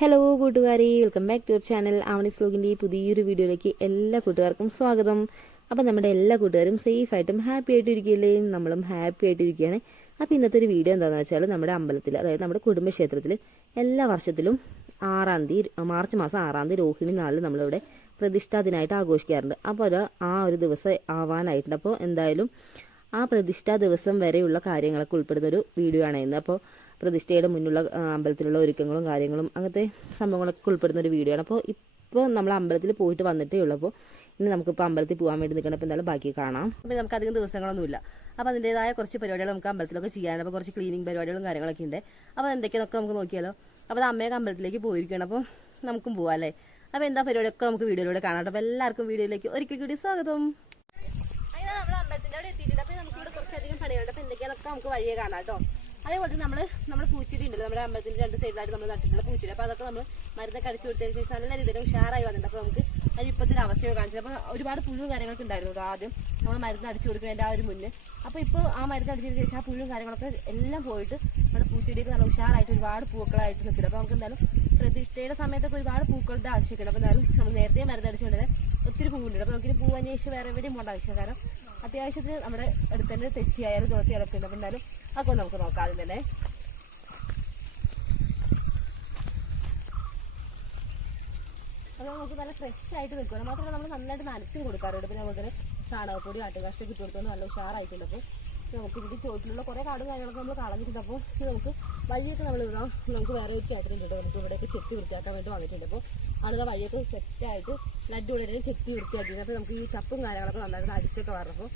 Hello കൂട്ടുകാരെ, welcome back to your channel. Avani's വ്ലോഗിൻ്റെ പുതിയൊരു വീഡിയോയിലേക്ക് എല്ലാ കൂട്ടുകാർക്കും സ്വാഗതം. അപ്പോൾ നമ്മുടെ എല്ലാ കൂട്ടുകാരും സേഫായിട്ടും ഹാപ്പി ആയിട്ട് ഇരിക്കുകയല്ലേ? നമ്മളും ഹാപ്പി ആയിട്ട് ഇരിക്കുകയാണ്. അപ്പോൾ ഇന്നത്തെ ഒരു വീഡിയോ എന്താണെന്ന് വെച്ചാൽ, നമ്മുടെ അമ്പലത്തിൽ, അതായത് നമ്മുടെ കുടുംബക്ഷേത്രത്തിൽ എല്ലാ വർഷത്തിലും 6-ാം തീയതി, മാർച്ച് മാസം 6-ാം തീയതി രോഹിണി നാളിൽ നമ്മളിവിടെ പ്രതിഷ്ഠാ ദിനമായിട്ട് ആഘോഷിക്കാറുണ്ട്. അപ്പോൾ ആ ഒരു ദിവസം ആവാനായിട്ടുണ്ട്. അപ്പോൾ എന്തായാലും ആ പ്രതിഷ്ഠാ ദിവസം വരെയുള്ള കാര്യങ്ങളൊക്കെ ഉൾപ്പെടുന്ന ഒരു വീഡിയോ ആണ് ഇന്ന്. അപ്പോൾ പ്രതിഷ്ഠയുടെ മുന്നുള്ള അമ്പലത്തിലുള്ള ഒരുക്കങ്ങളും കാര്യങ്ങളും അങ്ങനത്തെ സംഭവങ്ങളൊക്കെ ഉൾപ്പെടുന്ന ഒരു വീഡിയോ ആണ്. ഇപ്പോൾ നമ്മൾ അമ്പലത്തിൽ പോയിട്ട് വന്നിട്ടേ ഉള്ളപ്പോൾ ഇനി നമുക്കിപ്പോൾ അമ്പലത്തിൽ പോകാൻ വേണ്ടി നിൽക്കണം. അപ്പോൾ എന്തായാലും ബാക്കി കാണാം. അപ്പോൾ നമുക്ക് അധികം ദിവസങ്ങളൊന്നുമില്ല. അപ്പോൾ അതിൻ്റെതായ കുറച്ച് പരിപാടികൾ നമുക്ക് അമ്പലത്തിലൊക്കെ ചെയ്യാനുണ്ട്. അപ്പോൾ കുറച്ച് ക്ലീനിങ് പരിപാടികളും കാര്യങ്ങളൊക്കെ ഉണ്ട്. അപ്പോൾ എന്തൊക്കെയൊക്കെ നമുക്ക് നോക്കിയാലോ. അപ്പോൾ അത് അമ്മയൊക്കെ അമ്പലത്തിലേക്ക് പോയിരിക്കണം. അപ്പോൾ നമുക്കും പോകാം അല്ലേ? അപ്പോൾ എന്താ പരിപാടിയൊക്കെ നമുക്ക് വീഡിയോയിലൂടെ കാണാം. അപ്പോൾ എല്ലാവർക്കും വീഡിയോയിലേക്ക് ഒരിക്കൽ കൂടി സ്വാഗതം. നമ്മൾ അമ്പലത്തിൻ്റെ അവിടെ എത്തിയിട്ടുണ്ട്. അപ്പോൾ നമുക്കിവിടെ കുറച്ചധികം പണികളുണ്ട്. അപ്പോൾ എന്തൊക്കെയാണൊക്കെ നമുക്ക് വഴിയെ കാണാം കേട്ടോ. അതേപോലെ നമ്മൾ പൂച്ചെടി ഉണ്ടല്ലോ, നമ്മുടെ അമ്പലത്തിന്റെ 2 സൈഡിലായിട്ട് നമ്മൾ നട്ടിട്ടുള്ള പൂച്ചെടി. അപ്പോൾ അതൊക്കെ നമ്മൾ മരുന്നൊക്കെ അടിച്ചു കൊടുത്തതിന് ശേഷം നല്ല രീതിയിൽ ഉഷാറായി വന്നിട്ടുണ്ട്. അപ്പോൾ നമുക്ക് അതിന് ഇപ്പോഴത്തെ ഒരു അവസ്ഥയൊക്കെ കാണിച്ചത്. അപ്പോൾ ഒരുപാട് പുഴുവും കാര്യങ്ങളൊക്കെ ഉണ്ടായിരുന്നു ആദ്യം നമ്മൾ മരുന്ന് അടിച്ചു കൊടുക്കുന്നതിൻ്റെ ആ ഒരു മുന്നേ. അപ്പോൾ ഇപ്പോൾ ആ മരുന്ന് അടിച്ചതിന് ശേഷം ആ പുഴുവും കാര്യങ്ങളൊക്കെ എല്ലാം പോയിട്ട് നമ്മുടെ പൂച്ചെടിയൊക്കെ നല്ല ഉഷാറായിട്ട് ഒരുപാട് പൂക്കളായിട്ട് നിൽക്കില്ല. അപ്പോൾ നമുക്ക് എന്തായാലും പ്രതിഷ്ഠയുടെ സമയത്തൊക്കെ ഒരുപാട് പൂക്കളുടെ ആവശ്യമുണ്ട്. അപ്പോൾ എന്തായാലും നമ്മൾ നേരത്തെ മരുന്ന് അടിച്ചുകൊണ്ട് ഒത്തിരി പൂവുണ്ട്. അപ്പോൾ നമുക്കിനി പൂ അന്വേഷിച്ച് വേറെ എവിടെയും പോകേണ്ട ആവശ്യം. കാരണം അത്യാവശ്യത്തിന് നമ്മുടെ അടുത്ത് തന്നെ തെച്ചിയായാലും തുളസിയാലൊക്കെ ഉണ്ട്. അപ്പോൾ എന്തായാലും അതൊക്കെ നമുക്ക് നോക്കാം ആദ്യം തന്നെ. അത് നമുക്ക് നല്ല ഫ്രഷ് ആയിട്ട് നിൽക്കണം. മാത്രമല്ല നമ്മൾ നന്നായിട്ട് നനച്ചും കൊടുക്കാറുണ്ട്. പിന്നെ നമുക്ക് തന്നെ ചാണകപ്പൊടി ആട്ടുകാഷ്ടൊക്കെ ഇട്ട് കൊടുത്തോണ്ട് നല്ല ഉഷാറായിട്ടുണ്ട്. അപ്പോൾ നമുക്ക് ഇതിൻ്റെ ചോട്ടിലുള്ള കുറേ കാടും കാര്യങ്ങളൊക്കെ നമ്മൾ കളഞ്ഞിട്ടുണ്ട്. അപ്പോൾ നമുക്ക് വഴിയൊക്കെ നമ്മൾ ഇടാം. നമുക്ക് വേറെ ഒരു ചേട്ടനുണ്ട് കേട്ടോ. നമുക്ക് ഇവിടെയൊക്കെ ചെത്തി വൃത്തിയാക്കാൻ വേണ്ടി വന്നിട്ടുണ്ട്. അപ്പോൾ ആളുകൾ വഴിയൊക്കെ സെറ്റായിട്ട് അടിപൊളിയായിട്ട് ചെത്തി വൃത്തിയാക്കിയിട്ട് അപ്പോൾ നമുക്ക് ഈ ചപ്പും കാര്യങ്ങളൊക്കെ നന്നായിട്ട് അടിച്ചൊക്കെ വരണം.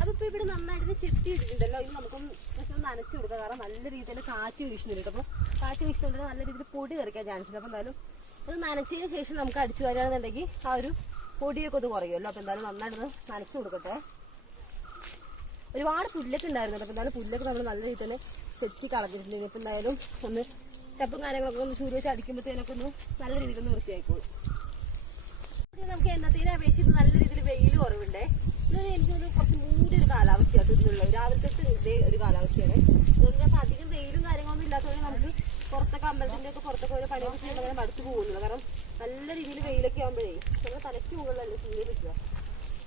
അപ്പോൾ ഇവിടെ നന്നായിട്ട് ചെത്തി ഇട്ടിട്ടുണ്ടല്ലോ. ഇനി നമുക്കൊന്ന് ജസ്റ്റ് നനച്ചു കൊടുക്കാം. കാരണം നല്ല രീതിയിൽ കാറ്റ് വീശുന്നുണ്ട്. അപ്പോൾ കാറ്റ് വീശുന്നുണ്ടെങ്കിൽ നല്ല രീതിയിൽ പൊടി തെറിക്കാൻ ചാൻസ് ഉണ്ട്. അപ്പോൾ എന്തായാലും അത് നനച്ചതിന് ശേഷം നമുക്ക് അടിച്ചു വരികയാണെന്നുണ്ടെങ്കിൽ ആ ഒരു പൊടിയൊക്കെ ഒന്ന് കുറയുമല്ലോ. അപ്പോൾ എന്തായാലും നന്നായിട്ട് നനച്ചു കൊടുക്കട്ടെ. ഒരുപാട് പുല്ലൊക്കെ ഉണ്ടായിരുന്നു. അപ്പോൾ എന്തായാലും പുല്ലൊക്കെ നമ്മൾ നല്ല രീതിയിൽ തന്നെ ചെത്തി കളഞ്ഞിട്ടുണ്ടെങ്കിൽ ഇപ്പോൾ എന്തായാലും ഒന്ന് ചപ്പും കാര്യങ്ങളൊക്കെ ഒന്ന് സൂര്യ വെച്ച് അടിക്കുമ്പോഴത്തേനൊക്കെ ഒന്ന് നല്ല രീതിയിലൊന്ന് വൃത്തിയായിക്കോളും. നമുക്ക് എന്നത്തേനെ അപേക്ഷിച്ച് നല്ല രീതിയിൽ വെയിൽ കുറവുണ്ടേ. എനിക്കൊരു കുറച്ച് മൂടിയൊരു കാലാവസ്ഥയാണ് ഇതിനുള്ളത്. രാവിലത്തെ ഇതേ ഒരു കാലാവസ്ഥയാണ്. അപ്പോൾ അധികം വെയിലും കാര്യങ്ങളൊന്നും ഇല്ലാത്തതുകൊണ്ട് നമുക്ക് പുറത്തൊക്കെ അമ്പലത്തിൻ്റെ ഒക്കെ പുറത്തൊക്കെ ഓരോ പണിയൊക്കെ ചെയ്യുമ്പോൾ അങ്ങനെ മടുത്ത് പോകുന്നുള്ളൂ. കാരണം നല്ല രീതിയിൽ വെയിലൊക്കെ ആകുമ്പോഴേ നമ്മൾ തലയ്ക്ക് മുകളിലല്ലേ സൂര്യ നിൽക്കുക.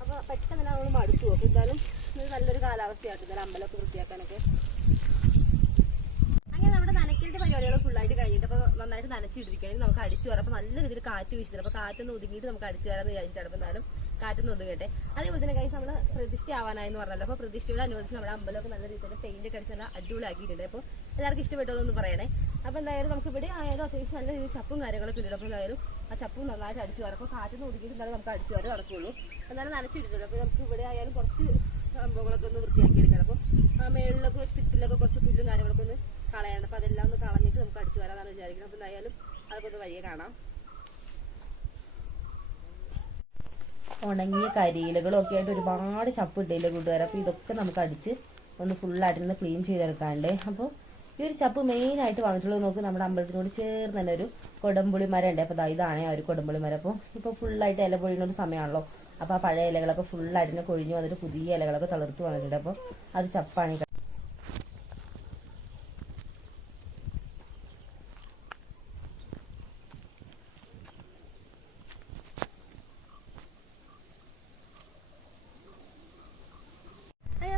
അപ്പോൾ പെട്ടെന്ന് തന്നെ നമ്മൾ മടുത്തു പോകും. അപ്പോൾ എന്തായാലും ഇത് നല്ലൊരു കാലാവസ്ഥയാണ് എന്തായാലും അമ്പലമൊക്കെ വൃത്തിയാക്കാനൊക്കെ. അങ്ങനെ നമ്മുടെ നനയ്ക്കലിൻ്റെ പരിപാടികൾ ഫുള്ളായിട്ട് കഴിഞ്ഞിട്ട് അപ്പോൾ നന്നായിട്ട് നനച്ചിട്ടിരിക്കുകയാണെങ്കിൽ നമുക്ക് അടിച്ചു വരാം. അപ്പോൾ നല്ല രീതിയിൽ കാറ്റ് വീശില്ല. അപ്പോൾ കാറ്റൊന്ന് ഒതുങ്ങിയിട്ട് നമുക്ക് അടിച്ചു വരാമെന്ന് വിചാരിച്ചിട്ടാണ്. അപ്പോൾ എന്തായാലും കാറ്റൊന്ന് ഒതുങ്ങട്ടെ. അതേപോലെ തന്നെ കൈസ് നമ്മൾ പ്രതിഷ്ഠ ആവാനായെന്ന് പറഞ്ഞല്ലോ. അപ്പോൾ പ്രതിഷ്ഠയോട് അനുവദിച്ച് നമ്മുടെ അമ്പലമൊക്കെ നല്ല രീതിയിൽ പെയിന്റ് ഒക്കെ അടിച്ച് നല്ല അടിപൊളിയാക്കിയിട്ടുണ്ട്. അപ്പോൾ എല്ലാവർക്കും ഇഷ്ടപ്പെട്ടതൊന്ന് പറയണേ. അപ്പോൾ എന്തായാലും നമുക്ക് ഇവിടെ ആയാലും അത്യാവശ്യം നല്ല രീതിയിൽ ചപ്പും കാര്യങ്ങളൊക്കെ ഉണ്ട്. അപ്പോൾ എന്തായാലും ആ ചപ്പും നന്നായിട്ട് അടിച്ചു വരാം. അപ്പോൾ കാറ്റൊന്ന് ഒതുക്കിയിട്ടുണ്ടെങ്കിൽ നമുക്ക് അടിച്ചു വരാൻ നടക്കുള്ളൂ. എന്നാലും നനച്ചിട്ടിട്ടുണ്ട്. അപ്പോൾ നമുക്ക് ഇവിടെ ആയാലും കുറച്ച് സംഭവങ്ങളൊക്കെ ഒന്ന് വൃത്തിയാക്കി എടുക്കണം. അപ്പോൾ ആ മേളിലൊക്കെ ചുറ്റിലൊക്കെ കുറച്ച് പുല്ലും കാര്യങ്ങളൊക്കെ ഒന്ന് കളയാണ്ട്. അപ്പോൾ അതെല്ലാം ഒന്ന് കളഞ്ഞിട്ട് നമുക്ക് അടിച്ചു വരാമെന്നാണ് വിചാരിക്കുന്നത്. അപ്പോൾ എന്തായാലും അതൊക്കെ ഒന്ന് വഴിയെ കാണാം. ഉണങ്ങിയ കരിയിലകളും ഒക്കെ ആയിട്ട് ഒരുപാട് ചപ്പ് ഇട്ടില്ല കൂട്ടുകാർ. അപ്പോൾ ഇതൊക്കെ നമുക്ക് അടിച്ച് ഒന്ന് ഫുള്ളായിട്ടൊന്ന് ക്ലീൻ ചെയ്തെടുക്കാണ്ട്. അപ്പോൾ ഈ ഒരു ചപ്പ് മെയിനായിട്ട് വന്നിട്ടുള്ളത് നോക്ക്, നമ്മുടെ അമ്പലത്തിനോട് ചേർന്ന് തന്നെ ഒരു കൊടംപുളി മരം ഉണ്ട്. അപ്പോൾ ഇതാണ് ആ ഒരു കൊടംപുളി മരം. അപ്പോൾ ഇപ്പോൾ ഫുള്ളായിട്ട് ഇല പൊഴിയുന്ന ഒരു സമയമാണല്ലോ. അപ്പോൾ ആ പഴയ ഇലകളൊക്കെ ഫുള്ളായിട്ട് കൊഴിഞ്ഞ് വന്നിട്ട് പുതിയ ഇലകളൊക്കെ തളിർത്ത് വന്നിട്ടുണ്ട്. അപ്പോൾ അത് ചപ്പാണ്.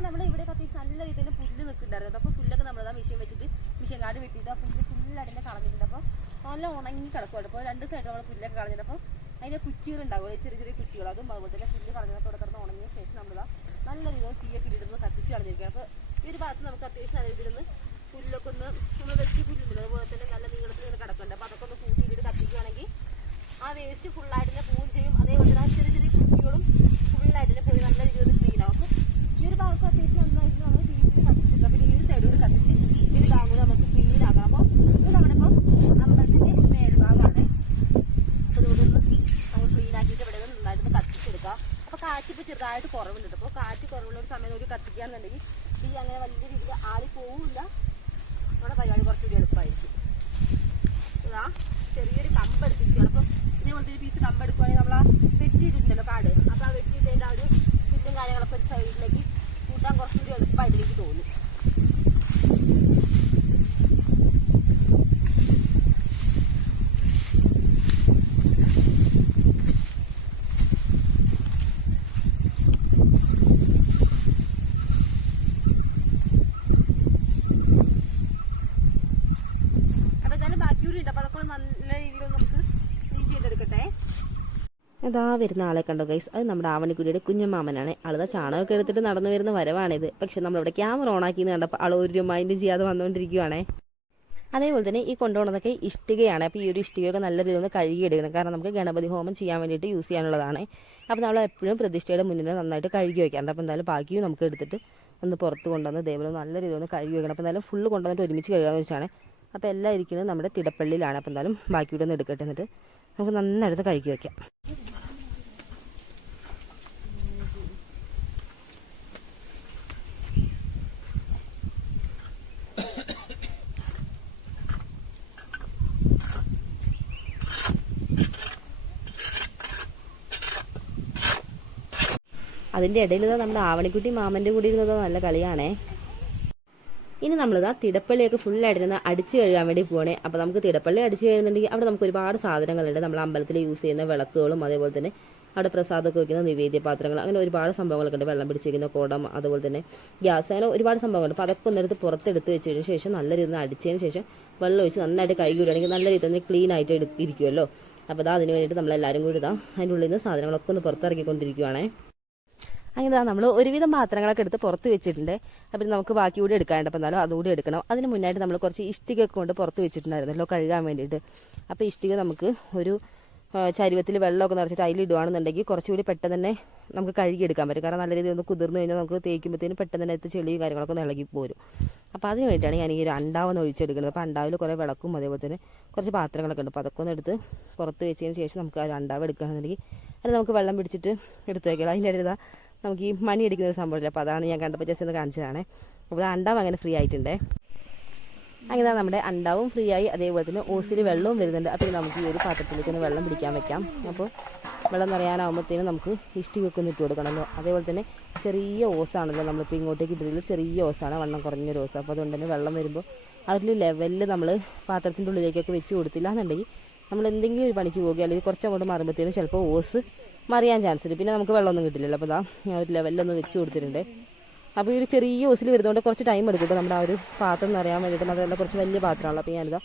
നമ്മുടെ ഇവിടെ അത്യാവശ്യം നല്ല രീതിയിൽ പുല്ല് നിൽക്കുന്നുണ്ടായിരുന്നു. അപ്പോൾ പുല്ലൊക്കെ നമ്മളതാ മിഷ്യൻ വെച്ചിട്ട് മിഷ്യൻ കാട് വെട്ടിയിട്ട് ആ പുല്ല് ഫുള്ളായിട്ട് കളഞ്ഞിട്ടുണ്ട്. അപ്പോൾ നല്ല ഉണങ്ങി കിടക്കുമല്ലോ. അപ്പോൾ 2 സൈഡ് നമ്മൾ പുല്ലൊക്കെ കളഞ്ഞിട്ട് അപ്പോൾ അതിൻ്റെ കുറ്റികൾ ഉണ്ടാവുമല്ലോ, ചെറിയ ചെറിയ കുറ്റികൾ. അതും അതുപോലെ തന്നെ പുല്ല് കളഞ്ഞിട്ട് അവിടെ കിടന്ന് ഉണങ്ങിയ ശേഷം നമ്മളാ നല്ല രീതിയിൽ തീയൊക്കെ ഇടുന്ന കത്തിച്ച് കളഞ്ഞിരിക്കുക. അപ്പോൾ ഈ ഒരു ഭാഗത്ത് നമുക്ക് അത്യാവശ്യം നല്ല രീതിയിൽ ഒന്ന് പുല്ലൊക്കെ ഒന്ന് നമ്മൾ വെച്ച് പുല്ലുണ്ട്. അതുപോലെ തന്നെ നല്ല നീളത്തിൽ നിന്ന് കിടക്കുന്നുണ്ട്. അപ്പോൾ അതൊക്കെ ഒന്ന് കൂട്ടിയിട്ട് കത്തിക്കുകയാണെങ്കിൽ ആ വേസ്റ്റ് ഫുള്ളായിട്ട് തന്നെ പോവുകയും ചെയ്യും. അതേപോലെ തന്നെ ആ ചെറിയ ചെറിയ കുറ്റികളും ഫുള്ളായിട്ട് തന്നെ പോയി നല്ല രീതിയിൽ ക്ലീൻ ആവും. അപ്പോൾ ഈ ഒരു ഭാഗത്ത് അത്യാവശ്യം നന്നായിട്ട് നമ്മൾ തീ കത്തിച്ചിട്ടുണ്ട്. അപ്പോൾ ഈ ഒരു സൈഡോട് കത്തിച്ച് ഈ ഒരു ഭാഗം നമുക്ക് ക്ലീൻ ആക്കാം. അപ്പോൾ ഇത് നമ്മുടെ ഇപ്പോൾ അമ്പലത്തിൻ്റെ മേൽഭാഗമാണ്. അപ്പോൾ ഇതുകൊണ്ടൊന്ന് നമ്മൾ ക്ലീൻ ആക്കിയിട്ട് ഇവിടെ നന്നായിട്ട് കത്തിച്ചെടുക്കാം. അപ്പോൾ കാറ്റ് ഇപ്പോൾ ചെറുതായിട്ട് കുറവുണ്ട്. അപ്പോൾ കാറ്റ് കുറവുള്ള ഒരു സമയം നോക്കി കത്തിക്കുകയാണെന്നുണ്ടെങ്കിൽ ഈ അങ്ങനെ വലിയ രീതിയിൽ ആളി പോവില്ല. നമ്മുടെ പരിപാടി കുറച്ചുകൂടി എളുപ്പമായിരിക്കും. ഇതാ ചെറിയൊരു കമ്പ് എടുത്തിരിക്കുകയാണ്. അപ്പോൾ ഇതേപോലത്തെ ഒരു പീസ് കമ്പ് എടുക്കുകയാണെങ്കിൽ നമ്മൾ ആ വെട്ടിയിട്ടുണ്ടല്ലോ കാട്. അപ്പോൾ ആ വെട്ടിയിട്ടതിൻ്റെ ആ ഒരു പുല്ലും കാര്യങ്ങളൊക്കെ ഒരു സൈഡിലേക്ക് കൂട്ടാൻ കുറച്ചുകൂടി എളുപ്പമായിട്ട് എനിക്ക് തോന്നി. വൃത്തിയിലൊന്ന് നമുക്ക് ക്ലീൻ ചെയ്തെടുക്കട്ടെ. അതാ വരുന്ന ആളെ കണ്ടോ ഗൈസ്, അത് നമ്മുടെ ആവണിക്കുട്ടിയുടെ കുഞ്ഞമാമനാണ്. ആളുടെ ചാണകമൊക്കെ എടുത്തിട്ട് നടന്നു വരുന്ന വരവാണിത്. പക്ഷെ നമ്മളിവിടെ ക്യാമറ ഓണാക്കിന്ന് കണ്ടപ്പോൾ ആൾ ഒരു മൈൻഡ് ചെയ്യാതെ വന്നുകൊണ്ടിരിക്കുവാണേ. അതേപോലെ തന്നെ ഈ കൊണ്ടുപോകുന്നതൊക്കെ ഇഷ്ടികയാണ്. അപ്പോൾ ഈ ഒരു ഇഷ്ടികയൊക്കെ നല്ല രീതിയിൽ ഒന്ന് കഴുകിയെടുക്കണം. കാരണം നമുക്ക് ഗണപതി ഹോമം ചെയ്യാൻ വേണ്ടിയിട്ട് യൂസ് ചെയ്യാനുള്ളതാണ്. അപ്പോൾ നമ്മൾ എപ്പോഴും പ്രതിഷ്ഠയുടെ മുന്നിൽ നന്നായിട്ട് കഴുകി വയ്ക്കാറുണ്ട്. അപ്പോൾ എന്തായാലും ബാക്കിയും നമുക്ക് എടുത്തിട്ട് ഒന്ന് പുറത്ത് കൊണ്ടുവന്ന് ഇതേപോലെ നല്ല രീതിയിൽ ഒന്ന് കഴുകി വയ്ക്കണം. അപ്പോൾ എന്തായാലും ഫുള്ള് കൊണ്ടുവന്നിട്ട് ഒരുമിച്ച് കഴുകാമെന്ന് വെച്ചാണ്. അപ്പോൾ എല്ലാം ഇരിക്കുന്നത് നമ്മുടെ തിടപ്പള്ളിയിലാണ്. അപ്പോൾ എന്തായാലും ബാക്കിയുടെ ഒന്ന് എടുക്കട്ടെ, എന്നിട്ട് നമുക്ക് നന്നായിട്ട് കഴുകി വയ്ക്കാം. അതിൻ്റെ ഇടയിൽ നമ്മുടെ ആവണിക്കുട്ടി മാമൻ്റെ കൂടി ഇരുന്നത് നല്ല കളിയാണേ. ഇനി നമ്മളിതാ തിടപ്പള്ളിയൊക്കെ ഫുള്ളായിട്ടിരുന്ന് അടിച്ച് കഴുകാൻ വേണ്ടി പോകണേ. അപ്പോൾ നമുക്ക് തിടപ്പള്ളി അടിച്ച് കഴിയുന്നുണ്ടെങ്കിൽ അവിടെ നമുക്ക് ഒരുപാട് സാധനങ്ങളുണ്ട്. നമ്മൾ അമ്പലത്തിൽ യൂസ് ചെയ്യുന്ന വിളക്കുകളും അതേപോലെ തന്നെ അവിടെ പ്രസാദമൊക്കെ വയ്ക്കുന്ന നിവേദ്യ പാത്രങ്ങൾ, അങ്ങനെ ഒരുപാട് സംഭവങ്ങളൊക്കെ ഉണ്ട്. വെള്ളം പിടിച്ച് വയ്ക്കുന്ന കുടം, അതുപോലെ തന്നെ ഗ്യാസ്, അങ്ങനെ ഒരുപാട് സംഭവങ്ങളുണ്ട്. അപ്പോൾ അതൊക്കെ ഒന്നെടുത്ത് പുറത്തെടുത്ത് വെച്ചതിന് ശേഷം നല്ല രീതിയിൽ അടിച്ചതിന് ശേഷം വെള്ളം ഒഴിച്ച് നന്നായിട്ട് കഴുകി വിടുകയാണെങ്കിൽ നല്ല രീതിയിൽ തന്നെ ക്ലീൻ ആയിട്ട് ഇരിക്കുമല്ലോ. അപ്പോൾ അതാ അതിന് വേണ്ടിയിട്ട് നമ്മളെല്ലാവരും കൂടി ഇതാ അതിൻ്റെ ഉള്ളിൽ നിന്ന് സാധനങ്ങളൊക്കെ ഒന്ന് പുറത്തിറക്കിക്കൊണ്ടിരിക്കുവാണേ. അങ്ങനെ നമ്മൾ ഒരുവിധം പാത്രങ്ങളൊക്കെ എടുത്ത് പുറത്ത് വെച്ചിട്ടുണ്ട്. അപ്പം നമുക്ക് ബാക്കി കൂടി എടുക്കാനുണ്ട്. അപ്പോൾ എന്നാലും അതുകൂടി എടുക്കണം. അതിന് മുന്നായിട്ട് നമ്മൾ കുറച്ച് ഇഷ്ടികയൊക്കെ കൊണ്ട് പുറത്ത് വെച്ചിട്ടുണ്ടായിരുന്നല്ലോ കഴുകാൻ വേണ്ടിയിട്ട്. അപ്പോൾ ഇഷ്ടിക നമുക്ക് ഒരു ചരുവത്തിൽ വെള്ളമൊക്കെ നിറച്ചിട്ട് അതിലിടുകയാണെന്നുണ്ടെങ്കിൽ കുറച്ചുകൂടി പെട്ടെന്ന് തന്നെ നമുക്ക് കഴുകിയെടുക്കാൻ പറ്റും. കാരണം നല്ല രീതിയിൽ ഒന്ന് കുതിർന്ന് കഴിഞ്ഞാൽ നമുക്ക് തേക്കുമ്പോഴത്തേനും പെട്ടെന്ന് തന്നെ എടുത്ത് ചെളിയും കാര്യങ്ങളൊക്കെ ഒന്ന് ഇളകി പോരും. അപ്പോൾ അതിന് വേണ്ടിയിട്ടാണ് ഞാൻ ഈ ഒരു അണ്ടാവെന്ന് ഒഴിച്ചെടുക്കുന്നത്. അപ്പോൾ അണ്ടാവിൽ കുറേ വിളക്കും അതേപോലെ തന്നെ കുറച്ച് പാത്രങ്ങളൊക്കെ ഉണ്ട്. അപ്പോൾ അതൊക്കെ ഒന്ന് എടുത്ത് പുറത്ത് വെച്ചതിന് ശേഷം നമുക്ക് ആ ഒരു അണ്ടാവ് എടുക്കുകയാണെന്നുണ്ടെങ്കിൽ അത് നമുക്ക് വെള്ളം പിടിച്ചിട്ട് എടുത്ത് വയ്ക്കാം. അതിൻ്റെ ഇടയിൽ നമുക്ക് ഈ മണി അടിക്കുന്ന ഒരു സംഭവമില്ല. അപ്പോൾ അതാണ് ഞാൻ കണ്ടപ്പോൾ ജസ്റ്റ് ഒന്ന് കാണിച്ചതാണ്. അപ്പോൾ അണ്ടാവ് അങ്ങനെ ഫ്രീ ആയിട്ടുണ്ടേ. അങ്ങനെ നമ്മുടെ അണ്ടാവും ഫ്രീ ആയി. അതേപോലെ തന്നെ ഓസിൽ വെള്ളവും വരുന്നുണ്ട്. അപ്പോൾ നമുക്ക് ഈ ഒരു പാത്രത്തിലേക്ക് ഒന്ന് വെള്ളം പിടിക്കാൻ വെക്കാം. അപ്പോൾ വെള്ളം നിറയാനാകുമ്പോഴത്തേനും നമുക്ക് ഇഷ്ടികൊക്കെ ഒന്ന് ഇട്ട് കൊടുക്കണമല്ലോ. അതേപോലെ തന്നെ ചെറിയ ഓസാണല്ലോ നമ്മളിപ്പോൾ ഇങ്ങോട്ടേക്ക് ഇട്ടിട്ടുള്ള ചെറിയ ഓസാണ്, വണ്ണം കുറഞ്ഞൊരു ഓസ്. അപ്പോൾ അതുകൊണ്ട് തന്നെ വെള്ളം വരുമ്പോൾ അതിൽ ലെവലിൽ നമ്മൾ പാത്രത്തിൻ്റെ ഉള്ളിലേക്കൊക്കെ വെച്ച് കൊടുത്തില്ല എന്നുണ്ടെങ്കിൽ നമ്മൾ എന്തെങ്കിലും ഒരു പണിക്ക് പോകുക അല്ലെങ്കിൽ കുറച്ചങ്ങോട്ട് മാറുമ്പോഴത്തേനും ചിലപ്പോൾ ഓസ് മറിയാൻ ചാൻസ് ഉണ്ട്. പിന്നെ നമുക്ക് വെള്ളമൊന്നും കിട്ടില്ലല്ലോ. അപ്പോൾ ഇതാ ഞാൻ ഒരു ലെവലിലൊന്ന് വെച്ച് കൊടുത്തിട്ടുണ്ട്. അപ്പോൾ ഈ ഒരു ചെറിയ ഓസിൽ വരുന്നതുകൊണ്ട് കുറച്ച് ടൈം എടുക്കും നമ്മുടെ ആ ഒരു പാത്രം നിറയാൻ വേണ്ടിയിട്ട്. അതല്ല കുറച്ച് വലിയ പാത്രമാണല്ലോ. അപ്പോൾ ഞാനിതാ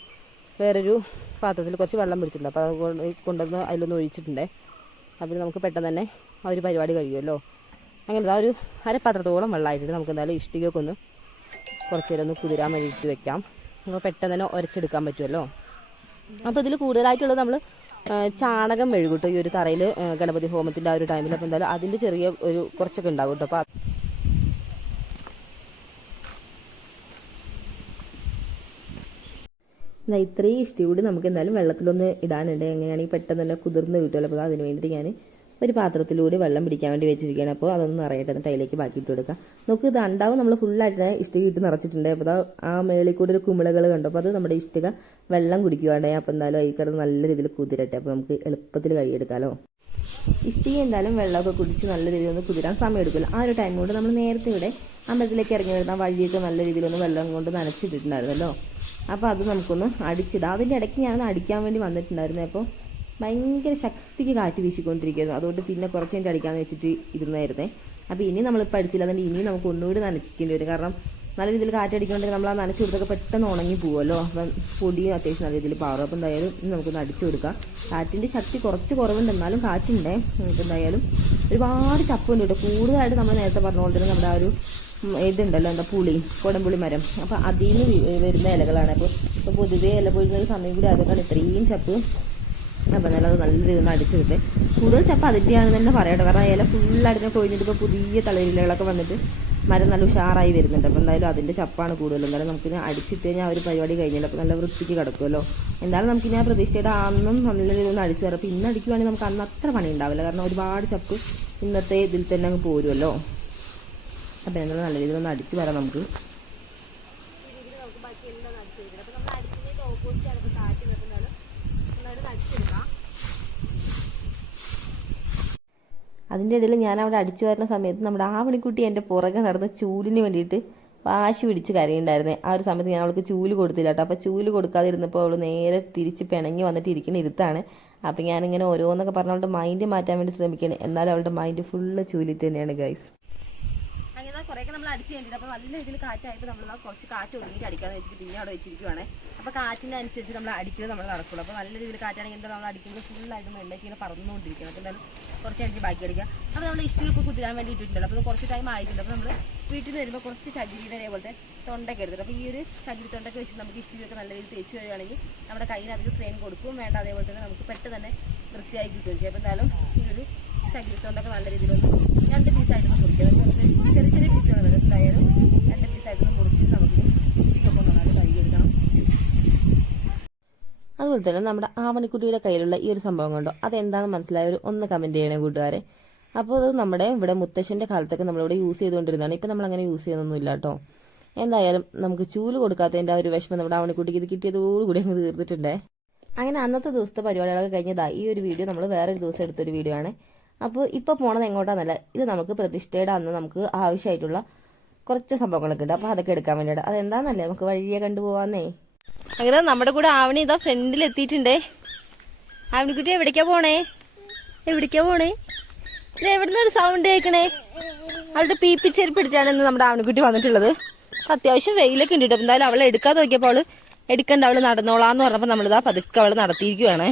വേറൊരു പാത്രത്തിൽ കുറച്ച് വെള്ളം പിടിച്ചിട്ടുണ്ട്. അപ്പോൾ അത് കൊണ്ടുവന്ന് അതിലൊന്ന് ഒഴിച്ചിട്ടുണ്ടേ. അപ്പോൾ നമുക്ക് പെട്ടെന്ന് തന്നെ ആ ഒരു പരിപാടി കഴിയുമല്ലോ. അങ്ങനെ ഇതാ ഒരു അരപ്പാത്രത്തോളം വെള്ളമായിട്ടുണ്ട്. നമുക്ക് എന്തായാലും ഇഷ്ടികയൊക്കെ ഒന്ന് കുറച്ച് നേരം ഒന്ന് കുതിരാൻ വേണ്ടിയിട്ട് വെക്കാം. അപ്പോൾ പെട്ടെന്ന് തന്നെ ഉരച്ചെടുക്കാൻ പറ്റുമല്ലോ. അപ്പോൾ ഇതിൽ കൂടുതലായിട്ടുള്ളത് നമ്മൾ ചാണകം മെഴുകൂട്ടോ ഈ ഒരു തറയിൽ ഗണപതി ഹോമത്തിൻ്റെ ആ ഒരു ടൈമിൽ. അപ്പോൾ എന്തായാലും അതിൻ്റെ ചെറിയ ഒരു കുറച്ചൊക്കെ ഉണ്ടാകും കേട്ടോ. അപ്പോൾ എന്നാൽ ഇത്രയും ഇഷ്ടി കൂടി നമുക്ക് എന്തായാലും വെള്ളത്തിലൊന്ന് ഇടാനുണ്ട്. എങ്ങനെയാണെങ്കിൽ പെട്ടെന്ന് തന്നെ കുതിർന്ന് കിട്ടുമല്ലോ. അപ്പോൾ അതിന് വേണ്ടിയിട്ട് ഞാൻ ഒരു പാത്രത്തിലൂടെ വെള്ളം പിടിക്കാൻ വേണ്ടി വെച്ചിരിക്കുകയാണ്. അപ്പോൾ അതൊന്ന് നിറയട്ടെ, എന്നിട്ട് അതിലേക്ക് ബാക്കി ഇട്ട് കൊടുക്കാം. നമുക്ക് ഇത് അണ്ടാവും നമ്മൾ ഫുള്ളായിട്ട് ഇഷ്ടിക ഇട്ട് നിറച്ചിട്ടുണ്ട്. അപ്പോൾ ആ മേളിൽ കൂടെ ഒരു കുമിളകൾ കണ്ടു. അപ്പോൾ അത് നമ്മുടെ ഇഷ്ടിക വെള്ളം കുടിക്കുവാണ്ടേ. അപ്പോൾ എന്തായാലും അതിൽ കിടന്ന് നല്ല രീതിയിൽ കുതിരട്ടെ. അപ്പോൾ നമുക്ക് എളുപ്പത്തിൽ കഴിയെടുക്കാമല്ലോ. ഇഷ്ടിക എന്തായാലും വെള്ളമൊക്കെ കുടിച്ച് നല്ല രീതിയിൽ ഒന്ന് കുതിരാൻ സമയം എടുക്കില്ല. ആ ഒരു ടൈം കൊണ്ട് നമ്മൾ നേരത്തെ ഇവിടെ അമ്പലത്തിലേക്ക് ഇറങ്ങി വരുന്ന വഴിയൊക്കെ നല്ല രീതിയിലൊന്ന് വെള്ളം കൊണ്ട് നനച്ചിട്ടിട്ടുണ്ടായിരുന്നല്ലോ. അപ്പോൾ അത് നമുക്കൊന്ന് അടിച്ചിടാം. അതിൻ്റെ ഇടയ്ക്ക് ഞാൻ അടിക്കാൻ വേണ്ടി വന്നിട്ടുണ്ടായിരുന്നു. അപ്പോൾ ഭയങ്കര ശക്തിക്ക് കാറ്റ് വീശിക്കൊണ്ടിരിക്കുന്നു. അതുകൊണ്ട് പിന്നെ കുറച്ച് കഴിഞ്ഞിട്ട് അടിക്കാമെന്ന് വെച്ചിട്ട് ഇരുന്നായിരുന്നേ. അപ്പോൾ ഇനി നമ്മളിപ്പോൾ അടിച്ചില്ല, അതുകൊണ്ട് ഇനി നമുക്ക് ഒന്നുകൂടി നനയ്ക്കേണ്ടി വരും. കാരണം നല്ല രീതിയിൽ കാറ്റടിക്കുന്നുണ്ടെങ്കിൽ നമ്മൾ ആ നനച്ചു കൊടുത്തൊക്കെ പെട്ടെന്ന് ഉണങ്ങി പോകുമല്ലോ. അപ്പം പൊടിയും അത്യാവശ്യം നല്ല രീതിയിൽ പാറും. അപ്പോൾ എന്തായാലും നമുക്കൊന്ന് അടിച്ചു കൊടുക്കാം. കാറ്റിൻ്റെ ശക്തി കുറച്ച് കുറവുണ്ട്, എന്നാലും കാറ്റുണ്ടേ. അപ്പോൾ എന്തായാലും ഒരുപാട് ചപ്പുണ്ട് കേട്ടോ. കൂടുതലായിട്ട് നമ്മൾ നേരത്തെ പറഞ്ഞ പോലെ തന്നെ നമ്മുടെ ആ ഒരു ഇതുണ്ടല്ലോ, എന്താ പുളി, കൊടംപുളി മരം. അപ്പോൾ അതിൽ നിന്ന് വരുന്ന ഇലകളാണ്. അപ്പോൾ പൊതുവേ ഇല പൊഴിഞ്ഞൊരു സമയം കൂടി അതുകൊണ്ടാണ് ഇത്രയും ചപ്പ്. അപ്പോൾ എന്നാലും അത് നല്ല രീതിയിൽ അടിച്ചെടുത്ത് കൂടുതൽ ചപ്പ് അതിൻ്റെയാണെന്ന് തന്നെ പറയാട്ടോ. കാരണം ഇല ഫുള്ളടിഞ്ഞ് കൊഴിഞ്ഞിട്ട് ഇപ്പോൾ പുതിയ തളിരിലകളൊക്കെ വന്നിട്ട് മരം നല്ല ഉഷാറായി വരുന്നുണ്ട്. അപ്പോൾ എന്തായാലും അതിൻ്റെ ചപ്പാണ് കൂടുതലും. എന്തായാലും നമുക്കിനി അടിച്ചിട്ട് കഴിഞ്ഞാൽ ആ ഒരു പരിപാടി കഴിഞ്ഞില്ല. അപ്പോൾ നല്ല വൃത്തിക്ക് കിടക്കുമല്ലോ. എന്തായാലും നമുക്കിനി ആ പ്രതീക്ഷയുടെ അന്നും നല്ല രീതിയിൽ ഒന്ന് അടിച്ചു വരാം. അപ്പോൾ ഇന്ന് അടിക്കുവാണെങ്കിൽ നമുക്ക് അന്ന് അത്ര പണി ഉണ്ടാവില്ല. കാരണം ഒരുപാട് ചപ്പ് ഇന്നത്തെ ഇതിൽ തന്നെ അങ്ങ് പോരുമല്ലോ. അപ്പോൾ എന്തായാലും നല്ല രീതിയിൽ ഒന്ന് അടിച്ചു വരാം നമുക്ക്. അതിൻ്റെ ഇടയിൽ ഞാൻ അവിടെ അടിച്ചു വരുന്ന സമയത്ത് നമ്മുടെ ആവണിക്കുട്ടി എൻ്റെ പുറകെ നടന്ന് ചൂലിന് വേണ്ടിയിട്ട് വാശി പിടിച്ച് കരയുണ്ടായിരുന്നേ. ആ ഒരു സമയത്ത് ഞാൻ അവൾക്ക് ചൂല് കൊടുത്തില്ല കേട്ടോ. അപ്പോൾ ചൂല് കൊടുക്കാതിരുന്നപ്പോൾ അവൾ നേരെ തിരിച്ച് പിണങ്ങി വന്നിട്ട് ഇരിക്കുന്ന ഇരുത്താണ്. അപ്പോൾ ഞാനിങ്ങനെ ഓരോന്നൊക്കെ പറഞ്ഞ അവളുടെ മൈൻഡ് മാറ്റാൻ വേണ്ടി ശ്രമിക്കുകയാണ്. എന്നാലും അവളുടെ മൈൻഡ് ഫുള്ള് ചൂലിൽ തന്നെയാണ് ഗൈസ്. അങ്ങനെ കുറേയൊക്കെ നമ്മൾ അടിച്ച് കഴിഞ്ഞിട്ട് അപ്പോൾ നല്ല രീതിയിൽ കാറ്റായിട്ട് നമ്മൾ കുറച്ച് കാറ്റ് ഒതുങ്ങിയിട്ട് അടിക്കാന്ന് വെച്ചിട്ട് പിന്നെ അവിടെ വെച്ചിരിക്കുവാണ്. അപ്പോൾ കാറ്റിൻ്റെ അനുസരിച്ച് നമ്മൾ അടിക്കുന്നത് നമ്മൾ നടക്കുള്ളൂ. അപ്പോൾ നല്ല രീതിയിൽ കാറ്റാണെങ്കിൽ എന്താ നമ്മൾ അടിക്കുന്നത് ഫുള്ളായിട്ട് വെള്ളേക്ക് ഇങ്ങനെ പറന്നുകൊണ്ടിരിക്കണം. അപ്പോൾ എന്തായാലും കുറച്ച് അടിച്ച് ബാക്കി അടിക്കുക. അപ്പോൾ നമ്മൾ ഇഷ്ടിക ഇപ്പോൾ കുതിരാൻ വേണ്ടി ഇട്ടിട്ടുണ്ടല്ലോ. അപ്പോൾ കുറച്ച് ടൈം ആയിട്ടുണ്ട്. അപ്പോൾ നമ്മൾ വീട്ടിൽ നിന്ന് വരുമ്പോൾ കുറച്ച് ചകിരിയുടെ അതേപോലത്തെ തൊണ്ടൊക്കെ എടുത്തിട്ട് അപ്പോൾ ഈ ഒരു ചകിരി തൊണ്ടൊക്കെ വെച്ചിട്ട് നമുക്ക് ഇഷ്ടികയൊക്കെ നല്ല രീതിയിൽ തേച്ച് കഴിയുകയാണെങ്കിൽ നമ്മുടെ കയ്യിൽ അധികം സ്ട്രെയിൻ കൊടുക്കുകയും വേണ്ട. അതേപോലെ തന്നെ നമുക്ക് പെട്ടെന്ന് തന്നെ വൃത്തിയായി കിട്ടുകയും ചെയ്യും. അപ്പോൾ എന്തായാലും ഈ ഒരു ചകിരി തൊണ്ടൊക്കെ നല്ല രീതിയിലൊന്ന് 2 പീസായിട്ടൊന്ന് മുറിക്കുക. കുറച്ച് ചെറിയ ചെറിയ പീസുകൾ വരും. എന്തായാലും 2 പീസായിട്ടൊന്ന് മുറിച്ച് നമുക്ക് ഇഷ്ടികയൊക്കെ നന്നായിട്ട് കഴുകിയെടുക്കണം. അതുപോലെ തന്നെ നമ്മുടെ ആവണിക്കുട്ടിയുടെ കയ്യിലുള്ള ഈ ഒരു സംഭവം കണ്ടോ, അതെന്താണെന്ന് മനസ്സിലായവർ ഒന്ന് കമൻറ്റ് ചെയ്യണേ കൂട്ടുകാരെ. അപ്പോൾ അത് നമ്മുടെ ഇവിടെ മുത്തശ്ശൻ്റെ കാലത്തൊക്കെ നമ്മളിവിടെ യൂസ് ചെയ്തുകൊണ്ടിരുന്നതാണ്. ഇപ്പം നമ്മളങ്ങനെ യൂസ് ചെയ്യുന്നൊന്നുമില്ല കേട്ടോ. എന്തായാലും നമുക്ക് ചൂല് കൊടുക്കാത്തതിൻ്റെ ആ ഒരു വിഷമം നമ്മുടെ ആവണിക്കുട്ടിക്ക് ഇത് കിട്ടിയതോടുകൂടി അങ്ങ് തീർന്നിട്ടുണ്ടേ. അങ്ങനെ അന്നത്തെ ദിവസത്തെ പരിപാടികളൊക്കെ കഴിഞ്ഞതാ ഈ ഒരു വീഡിയോ നമ്മൾ വേറൊരു ദിവസം എടുത്തൊരു വീഡിയോ ആണ്. അപ്പോൾ ഇപ്പോൾ പോണത് എങ്ങോട്ടാന്നല്ല, ഇത് നമുക്ക് പ്രതിഷ്ഠയുടെ അന്ന് നമുക്ക് ആവശ്യമായിട്ടുള്ള കുറച്ച് സംഭവങ്ങളൊക്കെ ഉണ്ട്. അപ്പോൾ അതൊക്കെ എടുക്കാൻ വേണ്ടിയിട്ട് അതെന്താണെന്നല്ലേ നമുക്ക് വഴിയെ കണ്ടുപോവാന്നേ. അങ്ങനെ നമ്മുടെ കൂടെ ആവണി ഇതാ ഫ്രണ്ടിൽ എത്തിയിട്ടുണ്ടേ. ആവണിക്കുട്ടി എവിടേക്കാ പോണേ? ഇത് എവിടുന്ന് ഒരു സൗണ്ട് കേൾക്കണേ? അവളുടെ പീപ്പിച്ചെരുപ്പ് പിടിച്ചാണ് ഇന്ന് നമ്മുടെ ആവണിക്കുട്ടി വന്നിട്ടുള്ളത്. അത്യാവശ്യം വെയിലൊക്കെ ഉണ്ട്. എന്തായാലും അവളെ എടുക്കാൻ നോക്കിയപ്പോൾ അവള് എടുക്കണ്ട, അവള് നടന്നോളാന്ന് പറഞ്ഞപ്പോൾ നമ്മളിതാ പതുക്കെ അവള് നടത്തിയിരിക്കുവാണ്.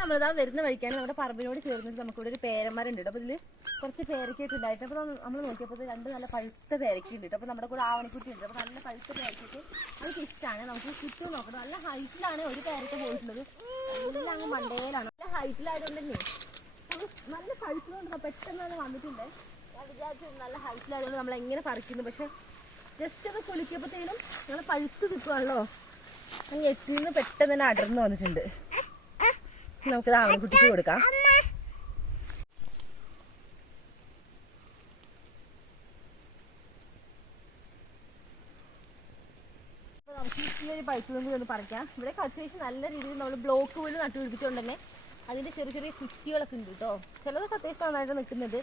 നമ്മളിതാ വരുന്ന വഴിക്കാണ് നമ്മുടെ പറമ്പിനോട് ചേർന്നിട്ട് നമുക്കിവിടെ ഒരു പേരമരം ഉണ്ട്. അപ്പോൾ ഇതിൽ കുറച്ച് പേരക്കൊക്കെ ഉണ്ടായിട്ട് അപ്പോൾ നമ്മൾ നോക്കിയപ്പോൾ 2 നല്ല പഴുത്ത പേരക്ക ഉണ്ട്. അപ്പോൾ നമ്മുടെ കൂടെ ആവണിക്കുട്ടി ഉണ്ട്. അപ്പോൾ നല്ല പഴുത്ത പേരക്കൊക്കെ നമുക്ക് ഇഷ്ടമാണ്. നമുക്ക് ചുറ്റും നോക്കണം. നല്ല ഹൈറ്റിലാണ് ഒരു പേരക്ക പോയിട്ടുള്ളത്. എല്ലാം അങ്ങ് മണ്ടയിലാണ്. നല്ല ഹൈറ്റിലായതുകൊണ്ട് തന്നെ നല്ല പഴുത്തതുകൊണ്ട് പെട്ടെന്ന് തന്നെ വന്നിട്ടുണ്ട്. ഞാൻ വിചാരിച്ചത് നല്ല ഹൈറ്റിലായതുകൊണ്ട് നമ്മൾ എങ്ങനെ പറിക്കുന്നു. പക്ഷെ ജസ്റ്റ് അത് കുളിക്കപ്പോഴത്തേനും ഞങ്ങൾ പഴുത്ത് നിൽക്കുവാണല്ലോ. അങ്ങ് എത്തിന്ന് പെട്ടെന്ന് തന്നെ അടർന്ന് വന്നിട്ടുണ്ട്. നമുക്കിത് ആവണിക്കുട്ടിക്ക് കൊടുക്കാം. അപ്പോൾ നമുക്ക് ഈ ഒരു പഴുത്തതും കൂടി ഒന്ന് പറിക്കാം. ഇവിടെ അത്യാവശ്യം നല്ല രീതിയിൽ നമ്മൾ ബ്ലോക്ക് പോലും നട്ടുപിടിപ്പിച്ചുകൊണ്ട് തന്നെ അതിൻ്റെ ചെറിയ ചെറിയ കുറ്റികളൊക്കെ ഉണ്ട് കേട്ടോ. ചിലതൊക്കെ അത്യാവശ്യം നന്നായിട്ട് നിൽക്കുന്നുണ്ട്.